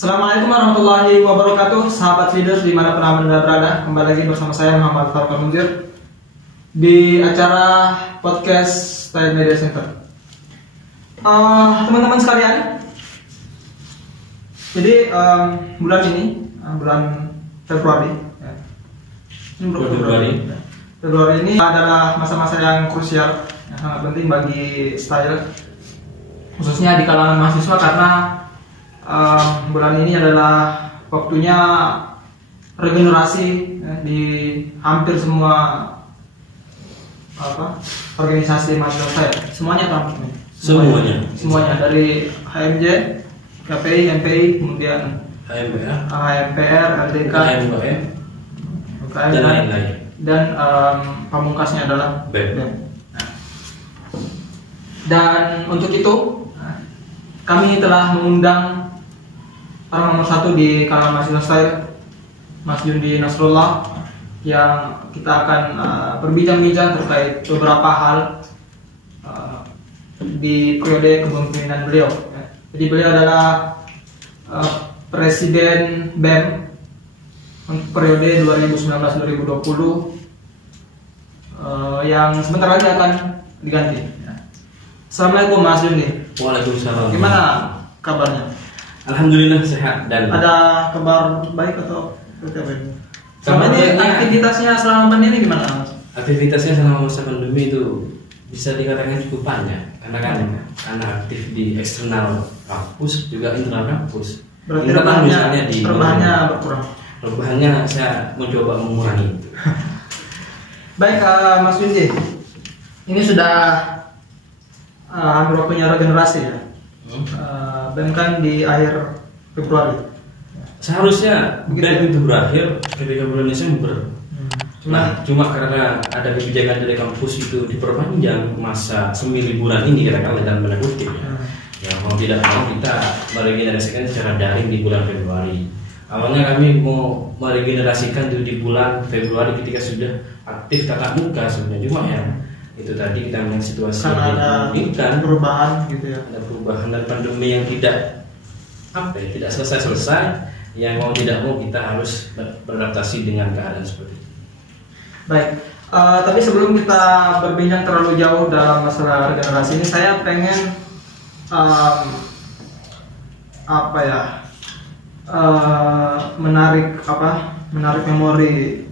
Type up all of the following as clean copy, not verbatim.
Assalamualaikum warahmatullahi wabarakatuh, sahabat feeders dimanapun anda berada. Kembali lagi bersama saya Muhammad Farkan Munzir di acara podcast Style Media Center. Teman-teman sekalian, jadi bulan ini, bulan Februari, Februari ini adalah masa-masa yang krusial, yang sangat penting bagi style, khususnya di kalangan mahasiswa karena bulan ini adalah waktunya regenerasi di hampir semua organisasi mahasiswa saya. Semuanya dari HMJ, KPI, MPI, kemudian HMPR, LDK, UKM, dan lain-lain. Dan pamungkasnya adalah BEM. Dan untuk itu kami telah mengundang orang nomor satu di kalangan mahasiswa style, Mas Jundi Nasrullah, yang kita akan berbincang-bincang terkait beberapa hal di periode kepemimpinan beliau. Jadi beliau adalah Presiden BEM periode 2019-2020 yang sebentar lagi akan diganti. Assalamualaikum Mas Jundi. Waalaikumsalam. Gimana kabarnya? Alhamdulillah sehat. Dan ada kabar baik atau selama ini aktivitasnya selama pandemi gimana Mas? Aktivitasnya selama masa pandemi itu bisa dikatakan cukup banyak karena aktif di eksternal kampus juga internal kampus. Berarti rebahannya berkurang. Rebahannya saya mencoba mengurangi itu. Baik Mas Winji, ini sudah hampir waktunya regenerasi ya. BEM kan di akhir Februari. Seharusnya BEM itu berakhir ketika bulan Desember. Cuma karena ada kebijakan dari kampus itu diperpanjang masa semi liburan ini katakanlah dalam tanda kutip ya. Mau tidak mau kita meregenerasikan secara daring di bulan Februari. Awalnya kami mau meregenerasikan itu di bulan Februari ketika sudah aktif tatap muka sebenarnya, cuma ya itu tadi kita melihat situasi karena ada perubahan gitu ya. Ada perubahan dan pandemi yang tidak selesai, yang mau tidak mau kita harus beradaptasi dengan keadaan seperti itu. Baik, tapi sebelum kita berbincang terlalu jauh dalam masalah regenerasi ini, saya pengen menarik memori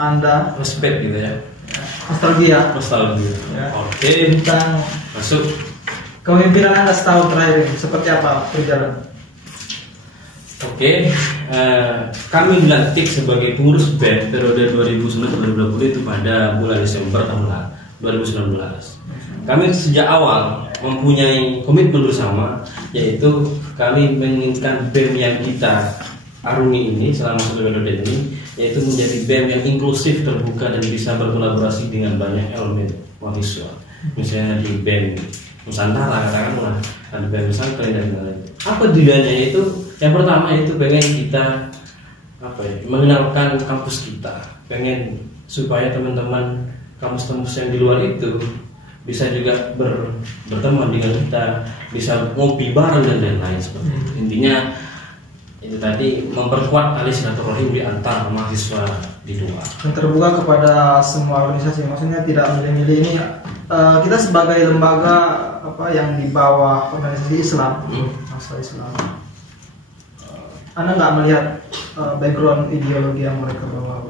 Anda, respect gitu ya. Nostalgia. Ya. Oke. Tentang masuk kepemimpinan Anda setahun terakhir ini seperti apa berjalan? Oke. Kami dilantik sebagai pengurus BEM periode 2019-2020 itu pada bulan Desember tahun 2019. Kami sejak awal mempunyai komitmen bersama, yaitu kami menginginkan BEM yang kita arungi ini selama satu periode ini, yaitu menjadi BEM yang inklusif, terbuka, dan bisa berkolaborasi dengan banyak elemen mahasiswa. Misalnya di BEM Nusantara, katakanlah ada BEM Nusantara dan lain-lain. Apa tujuannya itu? Yang pertama itu pengen kita mengenalkan kampus kita, pengen supaya teman-teman kampus-kampus yang di luar itu bisa juga berteman dengan kita, bisa ngopi bareng dan lain-lain seperti itu. Intinya itu tadi memperkuat tali silaturahim di antar mahasiswa di luar. Dan terbuka kepada semua organisasi, maksudnya tidak milih-milih ini. Kita sebagai lembaga yang di bawah organisasi Islam, masalah Islam. Anda nggak melihat background ideologi yang mereka bawa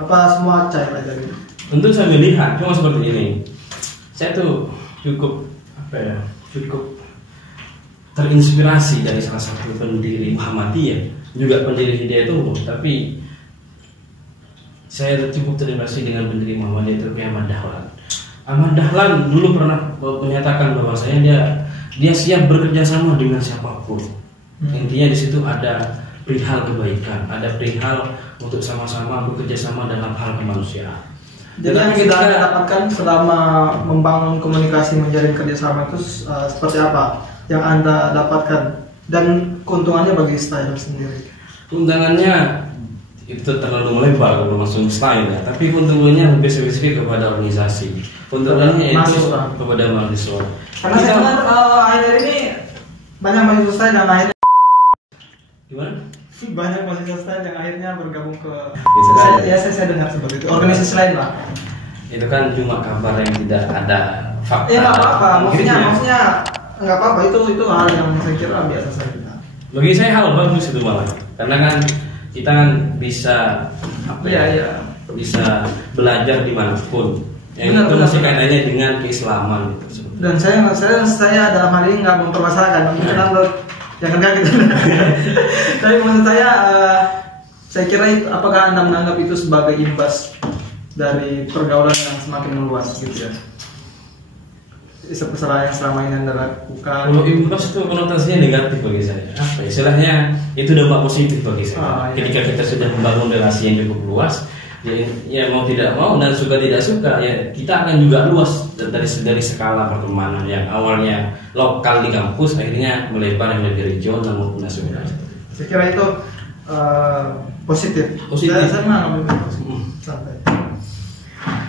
apa semua cair aja gitu? Tentu saya melihat, cuma seperti ini. Saya tuh cukup terinspirasi dari salah satu pendiri Muhammadiyah, juga pendiri Hidayatullah, tapi saya cukup terinspirasi dengan pendiri Muhammadiyah itu Ahmad Dahlan. Ahmad Dahlan dulu pernah menyatakan bahwasanya dia siap bekerja sama dengan siapapun. Intinya di situ ada perihal kebaikan, ada perihal untuk sama-sama bekerja sama dalam hal kemanusiaan. Jadi yang kita dapatkan selama membangun komunikasi menjalin kerjasama itu seperti apa yang Anda dapatkan dan keuntungannya bagi style sendiri? Keuntungannya itu terlalu melebar kalau langsung style ya, tapi keuntungannya lebih spesifik kepada organisasi. Keuntungannya itu kepada mahasiswa. Karena saya dengar akhir ini banyak mahasiswa style dan akhirnya Gimana? Banyak mahasiswa style yang akhirnya bergabung ke saya dengar seperti itu, organisasi lain lah. Itu kan cuma kabar yang tidak ada fakta. Ya nggak apa-apa, maksudnya konkretnya. nggak apa-apa, itu hal yang saya kira biasa saja. Bagi saya hal bagus itu malah, karena kan kita kan bisa bisa belajar dimanapun. Yang itu masih kaitannya dengan keislaman gitu. Dan saya dalam hal ini nggak mempermasalahkan, mungkin jangan kaget. Tapi maksud saya kira itu, apakah Anda menganggap itu sebagai imbas dari pergaulan yang semakin meluas gitu ya? Kesalahan yang selama ini Anda lakukan. Kalau imbas itu konotasinya negatif bagi saya. Apa istilahnya? Itu dampak positif bagi saya. Ketika kita sudah membangun relasi yang cukup luas, ya mau tidak mau dan suka tidak suka, ya kita akan juga luas dari skala pertemanan yang awalnya lokal di kampus akhirnya melebar menjadi regional maupun nasional. Saya kira itu positif. Saya menganggap itu positif. Sampai.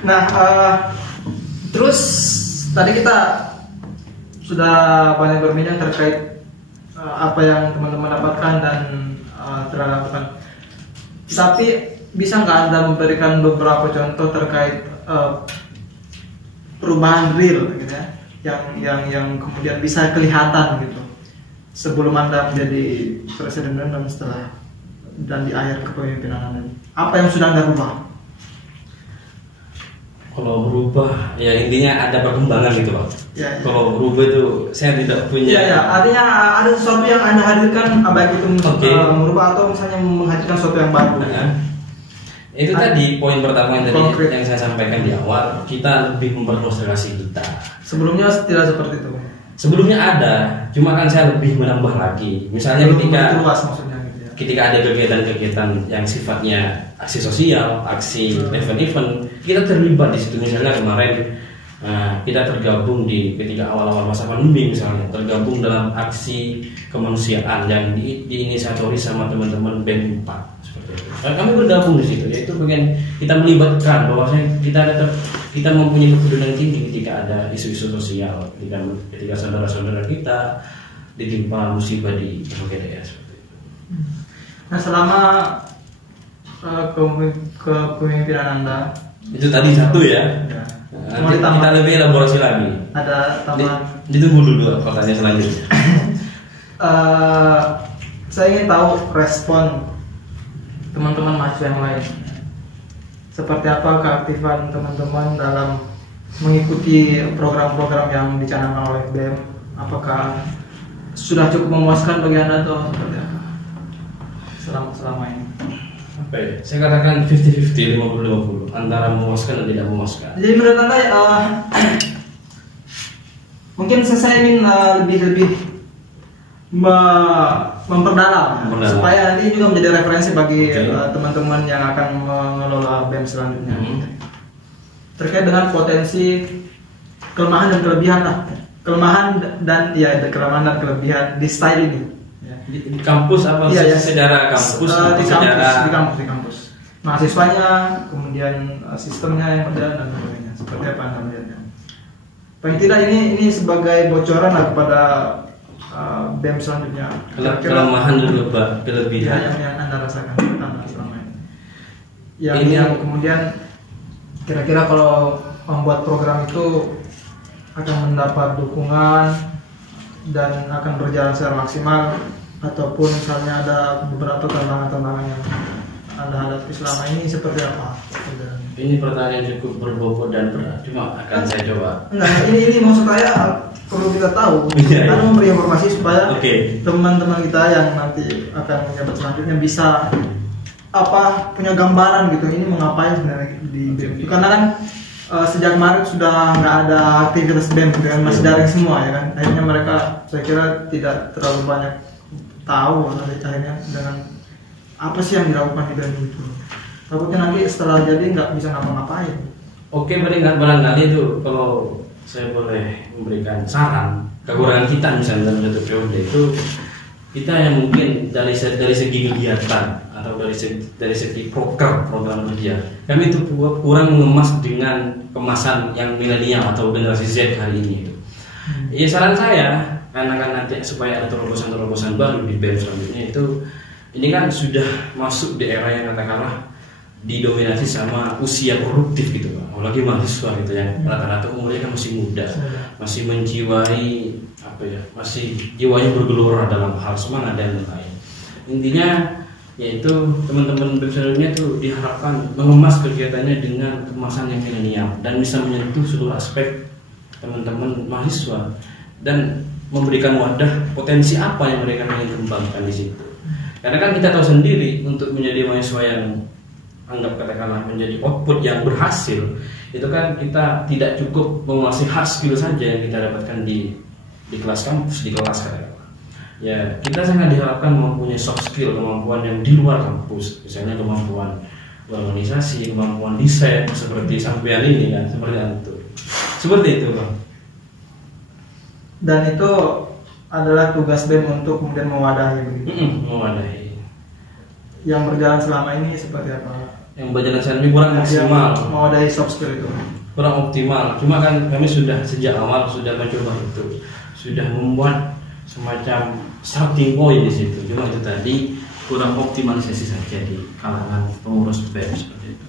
Nah, terus tadi kita sudah banyak berbincang terkait apa yang teman-teman dapatkan dan telah lakukan. Tapi bisa nggak Anda memberikan beberapa contoh terkait perubahan real gitu ya, yang kemudian bisa kelihatan gitu sebelum Anda menjadi presiden dan setelah dan di akhir kepemimpinan Anda? Apa yang sudah Anda rubah? Kalau berubah, ya intinya ada perkembangan gitu Pak. Ya. Kalau berubah itu saya tidak punya. Ya, artinya ada sesuatu yang Anda hadirkan, baik itu merubah atau misalnya menghadirkan sesuatu yang baru. Itu tadi poin pertama yang tadi yang saya sampaikan di awal, kita lebih memperluas relasi kita. Sebelumnya tidak seperti itu. Sebelumnya ada, cuma kan saya lebih menambah lagi. Misalnya ketika ada kegiatan-kegiatan yang sifatnya aksi sosial, aksi event-event, kita terlibat di situ. Misalnya kemarin kita tergabung ketika awal-awal masa pandemi misalnya, tergabung dalam aksi kemanusiaan yang diinisiatori sama teman-teman BEM 4 seperti itu. Kami bergabung di situ, yaitu bagian kita melibatkan bahwasanya kita mempunyai kepedulian tinggi ketika ada isu-isu sosial, ketika saudara-saudara kita ditimpa musibah di berbagai daerah seperti itu. Nah, selama kepemimpinan Anda itu tadi satu ya. Kita lebih elaborasi lagi. Ada tambahan. Ditunggu dulu pertanyaan selanjutnya. Saya ingin tahu respon teman-teman mahasiswa yang lain. Seperti apa keaktifan teman-teman dalam mengikuti program-program yang dicanangkan oleh BEM? Apakah sudah cukup memuaskan bagi Anda atau seperti apa? Selama ini. Saya katakan 50-50, 50-50 antara memuaskan dan tidak memuaskan. Jadi menurut Anda mungkin saya ingin lebih memperdalam supaya nanti juga menjadi referensi bagi teman-teman yang akan mengelola BEM selanjutnya. Terkait dengan potensi kelemahan dan kelebihan kelemahan dan kelebihan di style ini. Di kampus apa secara kampus di kampus mahasiswanya, kemudian sistemnya yang berjalan dan sebagainya. Seperti apa Anda melihatnya? Paling tidak ini sebagai bocoran kepada BEM selanjutnya. Kelemahan dan kelebihan yang Anda rasakan selama ini. Yang kemudian kira-kira kalau membuat program itu akan mendapat dukungan dan akan berjalan secara maksimal, ataupun misalnya ada beberapa tantangan-tantangan yang Anda hadapi selama ini seperti apa? Ini pertanyaan cukup berbobot dan berat, cuma akan saya coba. Ini maksud saya perlu kita tahu. Anda memberi informasi supaya teman-teman kita yang nanti akan menjabat selanjutnya bisa punya gambaran gitu. Ini mau ngapain sebenarnya di BEM? Karena kan sejak Maret sudah nggak ada aktivitas BEM, masih daring semua ya kan. Akhirnya mereka saya kira tidak terlalu banyak tahu akhirnya dengan apa sih yang dilakukan di BEM itu. Takutnya nanti setelah jadi nggak bisa ngapa-ngapain. Barangkali itu kalau saya boleh memberikan saran, kekurangan kita misalnya dalam satu periode itu kita yang mungkin dari segi kegiatan atau dari segi program kerja kami itu kurang mengemas dengan kemasan yang milenial atau generasi Z hari ini. Ya saran saya, karena kan nanti supaya ada terobosan baru di BEM selanjutnya itu ini kan sudah masuk di era yang katakanlah didominasi sama usia produktif gitu Pak. Apalagi mahasiswa gitu yang rata-rata umurnya kan masih muda, masih menjiwai apa ya, masih jiwanya bergelora dalam hal semangat dan lain. Intinya yaitu teman-teman BEM tuh diharapkan mengemas kegiatannya dengan kemasan yang milenial dan bisa menyentuh seluruh aspek teman-teman mahasiswa dan memberikan wadah potensi apa yang mereka ingin kembangkan di situ. Karena kan kita tahu sendiri untuk menjadi mahasiswa yang anggap katakanlah menjadi output yang berhasil, itu kan kita tidak cukup menguasai hard skill saja yang kita dapatkan di kelas kampus, di kelas katakanlah. Ya, kita sangat diharapkan mempunyai soft skill, kemampuan yang di luar kampus, misalnya kemampuan organisasi, kemampuan desain seperti sampean ini kan, seperti itu Bang. Dan itu adalah tugas BEM untuk kemudian mewadahi begitu. Mewadahi. Yang berjalan selama ini seperti apa? Yang berjalan selama ini kurang maksimal. Mewadahi soft skill itu kurang optimal. Cuma kan kami sudah sejak awal sudah mencoba itu, sudah membuat semacam starting point di situ. Cuma itu tadi kurang optimalisasi saja di kalangan pengurus BEM seperti itu.